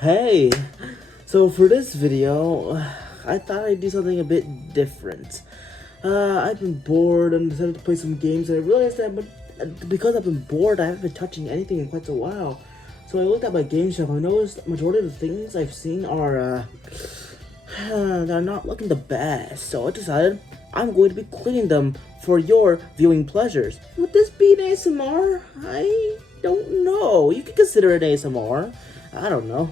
Hey, so for this video, I thought I'd do something a bit different. I've been bored and decided to play some games, and I realized that because I've been bored, I haven't been touching anything in quite a while. So I looked at my game shelf, and I noticed the majority of the things I've seen are, they're not looking the best. So I decided I'm going to be cleaning them for your viewing pleasures. Would this be an ASMR? I don't know. You could consider it ASMR. I don't know.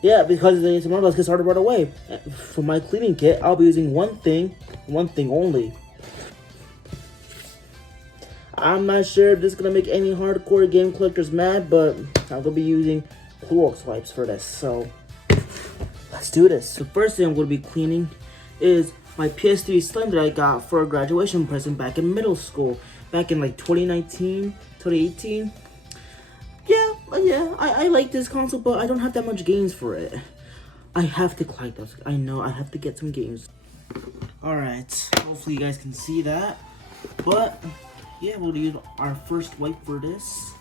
Yeah, because the ASMR, let's get started right away. For my cleaning kit, I'll be using one thing only. I'm not sure if this is gonna make any hardcore game collectors mad, but I'm gonna be using Clorox wipes for this. So let's do this. The first thing I'm gonna be cleaning is my Ps3 Slim that I got for a graduation present back in middle school, back in like 2019, 2018. Yeah, I like this console, but I don't have that much games for it. I have to collect those. I know, I have to get some games. Alright, hopefully you guys can see that. But, yeah, we'll use our first wipe for this.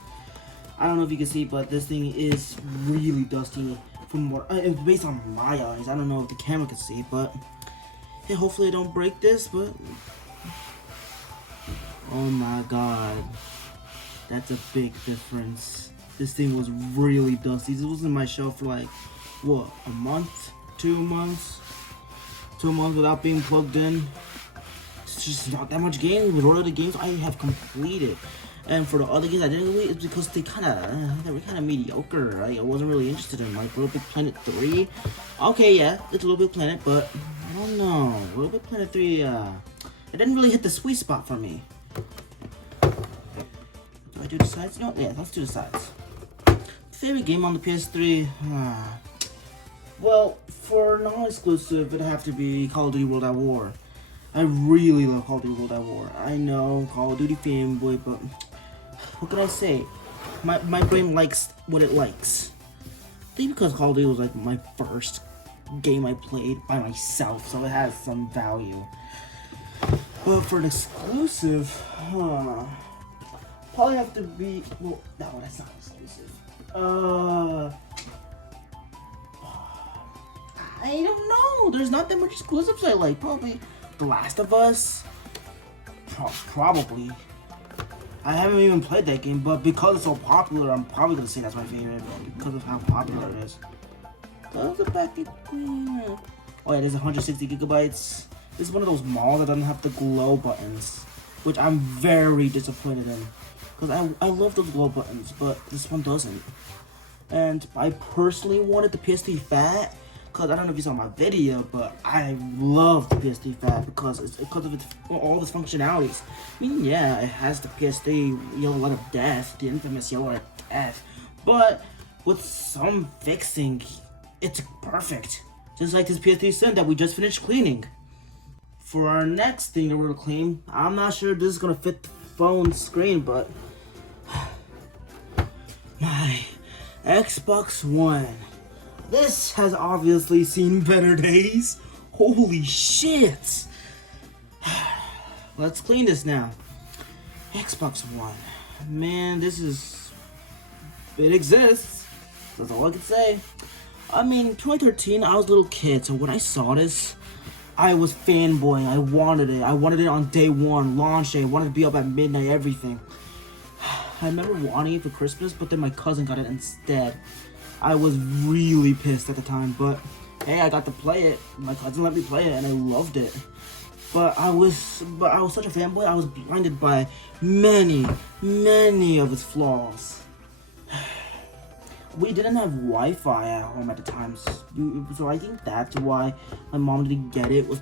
I don't know if you can see, but this thing is really dusty. From what, it's based on my eyes. I don't know if the camera can see, but yeah, hopefully I don't break this, but oh my god. That's a big difference. This thing was really dusty. This was in my shelf for like, what, a month? 2 months? 2 months without being plugged in. It's just not that much games. With all of the games I have completed. And for the other games I didn't complete, it's because they were kind of mediocre. Right? I wasn't really interested in like Little Big Planet 3. Okay, yeah, it's Little Big Planet, but I don't know. Little Big Planet 3, it didn't really hit the sweet spot for me. Do I do the sides? No, yeah, let's do the sides. Favorite game on the PS3? Well, for non-exclusive, it'd have to be Call of Duty World at War. I really love Call of Duty World at War. I know, Call of Duty fanboy, but what can I say? My brain likes what it likes. I think because Call of Duty was like my first game I played by myself, so it has some value. But for an exclusive, probably have to be, well, no, that's not exclusive. I don't know. There's not that much exclusives I like. Probably The Last of Us. Probably. I haven't even played that game, but because it's so popular, I'm probably gonna say that's my favorite because of how popular it is. There's a packet. Oh yeah, there's 160 gigabytes. This is one of those malls that doesn't have the glow buttons, which I'm very disappointed in. Because I love those glow buttons, but this one doesn't. And I personally wanted the PS3 Fat, because I don't know if you saw my video, but I love the PS3 Fat because of all its functionalities. I mean, yeah, it has the PS3 Yellow Light of Death, the infamous Yellow Light of Death, but with some fixing, it's perfect. Just like this PS3 Slim that we just finished cleaning. For our next thing that we're gonna clean, I'm not sure if this is gonna fit the phone screen, but my Xbox One. This has obviously seen better days. Holy shit. Let's clean this now. Xbox One. Man, it exists. That's all I can say. I mean, 2013, I was a little kid, so when I saw this, I was fanboying. I wanted it. I wanted it on day one, launch day. I wanted to be up at midnight, everything. I remember wanting it for Christmas, but then my cousin got it instead. I was really pissed at the time, but hey, I got to play it. My cousin let me play it, and I loved it. But I was such a fanboy. I was blinded by many of its flaws. We didn't have Wi-Fi at home at the time, so I think that's why my mom didn't get it, was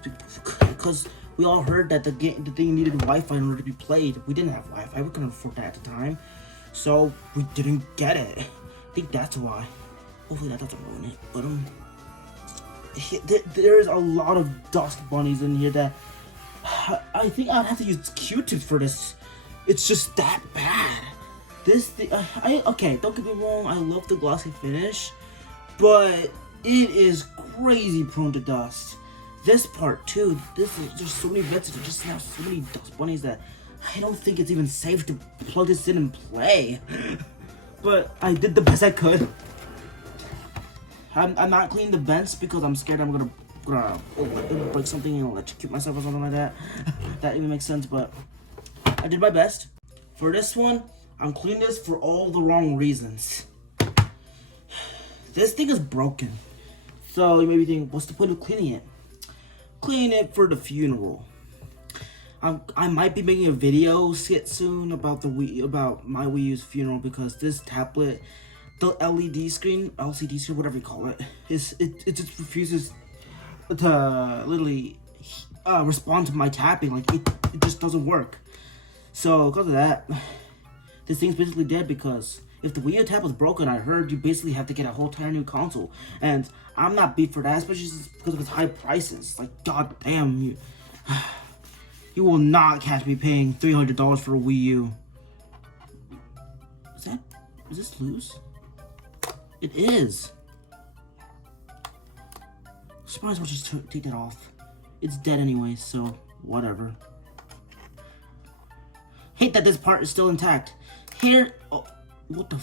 because we all heard that the thing needed Wi-Fi in order to be played. We didn't have Wi-Fi, we couldn't afford that at the time, so we didn't get it. I think that's why. Hopefully that doesn't ruin it, but there's a lot of dust bunnies in here that I think I'd have to use Q-tips for this. It's just that bad. Okay, don't get me wrong, I love the glossy finish, but it is crazy prone to dust. This part too, there's so many vents that just have so many dust bunnies that I don't think it's even safe to plug this in and play. But I did the best I could. I'm not cleaning the vents because I'm scared I'm gonna break something and electrocute myself or something like that. That even makes sense, but I did my best. For this one, I'm cleaning this for all the wrong reasons. This thing is broken. So you may be thinking, what's the point of cleaning it? Cleaning it for the funeral. I might be making a video skit soon about my Wii U's funeral because this tablet, the LCD screen, whatever you call it, it just refuses to literally respond to my tapping. Like it just doesn't work. So because of that, this thing's basically dead because if the Wii U tab was broken, I heard you basically have to get a whole entire new console. And I'm not beat for that, especially because of its high prices. Like, god damn, you. You will not catch me paying $300 for a Wii U. Is this loose? It is. So might as well just take that off. It's dead anyway, so whatever. Hate that this part is still intact. Here, oh, what the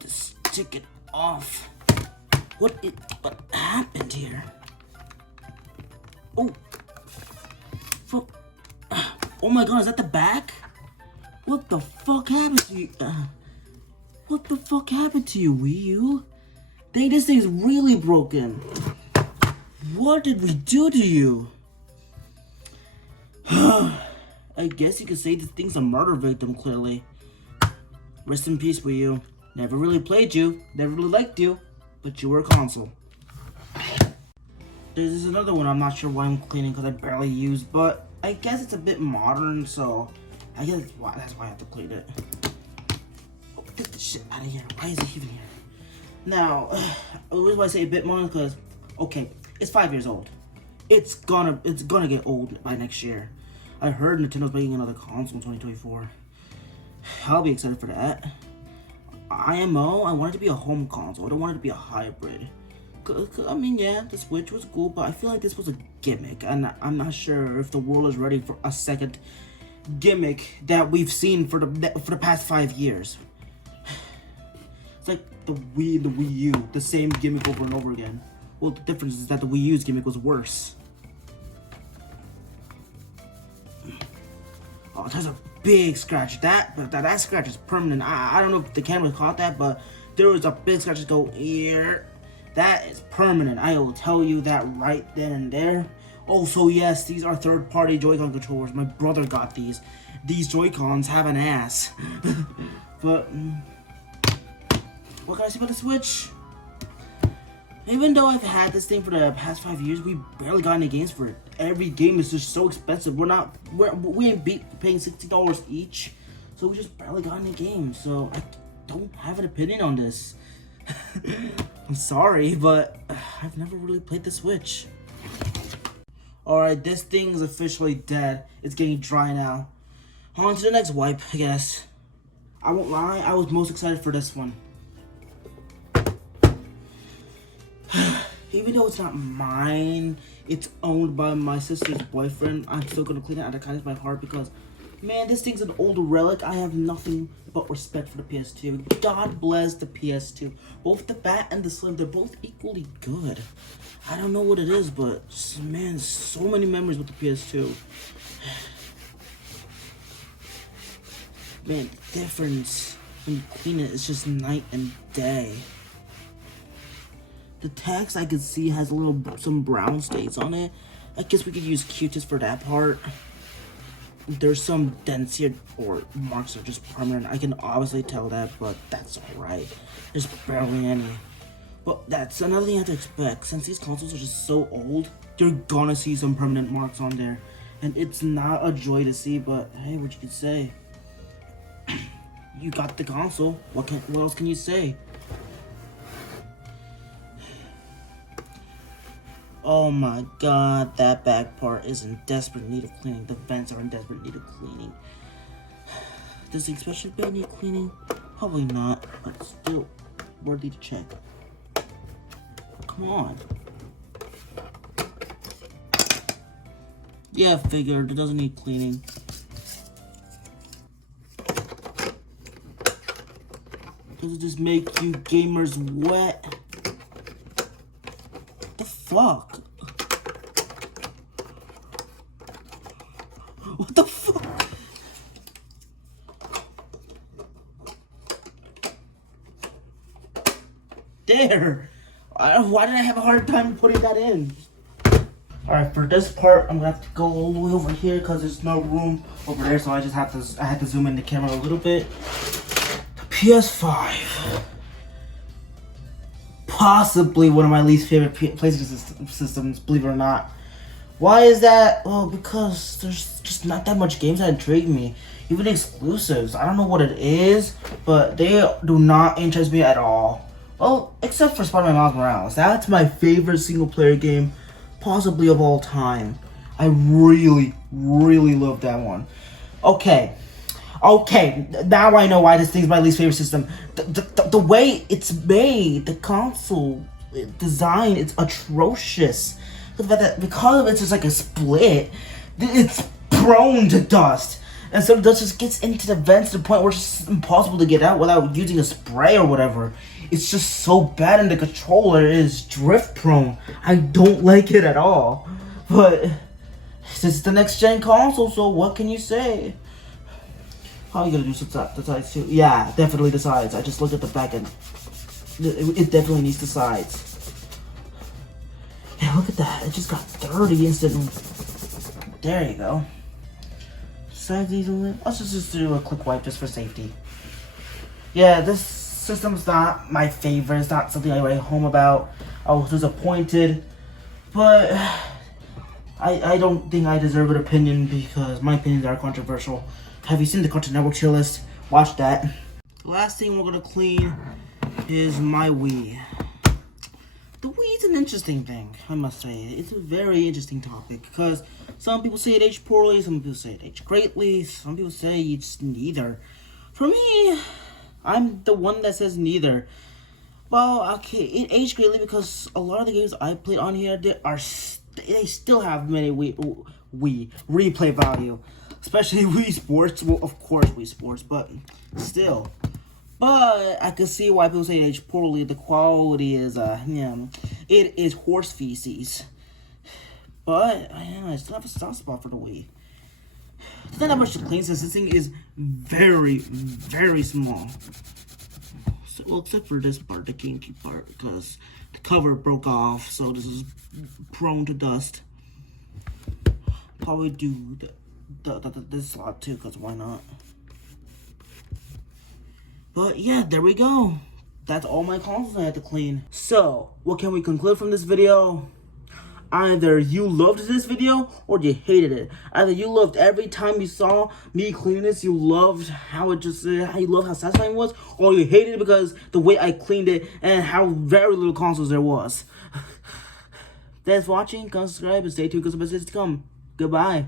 just stick it off. What happened here? Oh. Oh my god, is that the back? What the fuck happened to you? What the fuck happened to you, Wii U? Dang, this thing's really broken. What did we do to you? I guess you could say this thing's a murder victim, clearly. Rest in peace, Wii U. Never really played you, never really liked you, but you were a console. There's another one I'm not sure why I'm cleaning because I barely use, but I guess it's a bit modern, so I guess that's why I have to clean it. Oh, get the shit out of here. Why is it even here? Now, the reason why I say a bit modern because, okay, it's 5 years old. It's gonna get old by next year. I heard Nintendo's making another console in 2024. I'll be excited for that. IMO, I want it to be a home console. I don't want it to be a hybrid. I mean, yeah, the Switch was cool, but I feel like this was a gimmick, and I'm not sure if the world is ready for a second gimmick that we've seen for the past 5 years. It's like the Wii U, the same gimmick over and over again. Well, the difference is that the Wii U's gimmick was worse. Oh, there's a big scratch. That scratch is permanent. I don't know if the camera caught that, but there was a big scratch. Go here. That is permanent. I will tell you that right then and there. Also, yes, these are third-party Joy-Con controllers. My brother got these. These Joy-Cons have an ass. But what can I say about the Switch? Even though I've had this thing for the past 5 years, we barely got any games for it. Every game is just so expensive. We ain't paying $60 each, so we just barely got any games. So I don't have an opinion on this. I'm sorry, but I've never really played the Switch. Alright, this thing is officially dead. It's getting dry now. On to the next wipe, I guess. I won't lie, I was most excited for this one. Even though it's not mine, it's owned by my sister's boyfriend, I'm still gonna clean it out of kindness of my heart because, man, this thing's an old relic. I have nothing but respect for the PS2. God bless the PS2. Both the fat and the slim, they're both equally good. I don't know what it is, but man, so many memories with the PS2. Man, the difference when you clean it is just night and day. The text I could see has some brown stains on it. I guess we could use Q-tips for that part. There's some dents here, or marks are just permanent. I can obviously tell that, but that's alright. There's barely any. But that's another thing you have to expect. Since these consoles are just so old, you're gonna see some permanent marks on there. And it's not a joy to see, but hey, what you can say? You got the console. What else can you say? Oh my god, that back part is in desperate need of cleaning. The vents are in desperate need of cleaning. Does the expression bed need cleaning? Probably not, but still worthy to check. Come on. Yeah, figured. It doesn't need cleaning. Does it just make you gamers wet? What the fuck? What the fuck? There! Why did I have a hard time putting that in? Alright, for this part, I'm gonna have to go all the way over here because there's no room over there, so I had to zoom in the camera a little bit. The PS5. Possibly one of my least favorite PlayStation systems, believe it or not. Why is that? Well, because there's just not that much games that intrigue me. Even exclusives. I don't know what it is, but they do not interest me at all. Well, except for Spider-Man Miles Morales. That's my favorite single-player game, possibly of all time. I really, really love that one. Okay, now I know why this thing's my least favorite system. The way it's made, the console design, it's atrocious. Because it's just like a split, it's prone to dust. And so the dust just gets into the vents to the point where it's just impossible to get out without using a spray or whatever. It's just so bad, and the controller is drift prone. I don't like it at all. But this is the next gen console, so what can you say? How are you gonna do the sides too? Yeah, definitely the sides. I just looked at the back end. It definitely needs the sides. Yeah, look at that. It just got 30 instantly. There you go. Sides easily. Let's just do a quick wipe just for safety. Yeah, this system's not my favorite. It's not something I write home about. I was disappointed, but I don't think I deserve an opinion because my opinions are controversial. Have you seen the Cartoon Network tier list? Watch that. The last thing we're gonna clean is my Wii. The Wii is an interesting thing, I must say. It's a very interesting topic because some people say it aged poorly, some people say it aged greatly, some people say it's neither. For me, I'm the one that says neither. Well, okay, it aged greatly because a lot of the games I played on here, they still have many Wii replay value. Especially Wii Sports. Well, of course Wii Sports, but still. But I can see why people say it aged poorly. The quality is, it is horse feces. But, I still have a soft spot for the Wii. There's not that much to clean since this thing is very, very small. So, well, except for this part, the GameCube part, because the cover broke off, so this is prone to dust. Probably do this slot too, because why not? But yeah, there we go. That's all my consoles I had to clean. So, what can we conclude from this video? Either you loved this video or you hated it. Either you loved every time you saw me cleaning this, you loved how you loved how satisfying it was, or you hated it because the way I cleaned it and how very little consoles there was. Thanks for watching, subscribe, and stay tuned because the best is to come. Goodbye.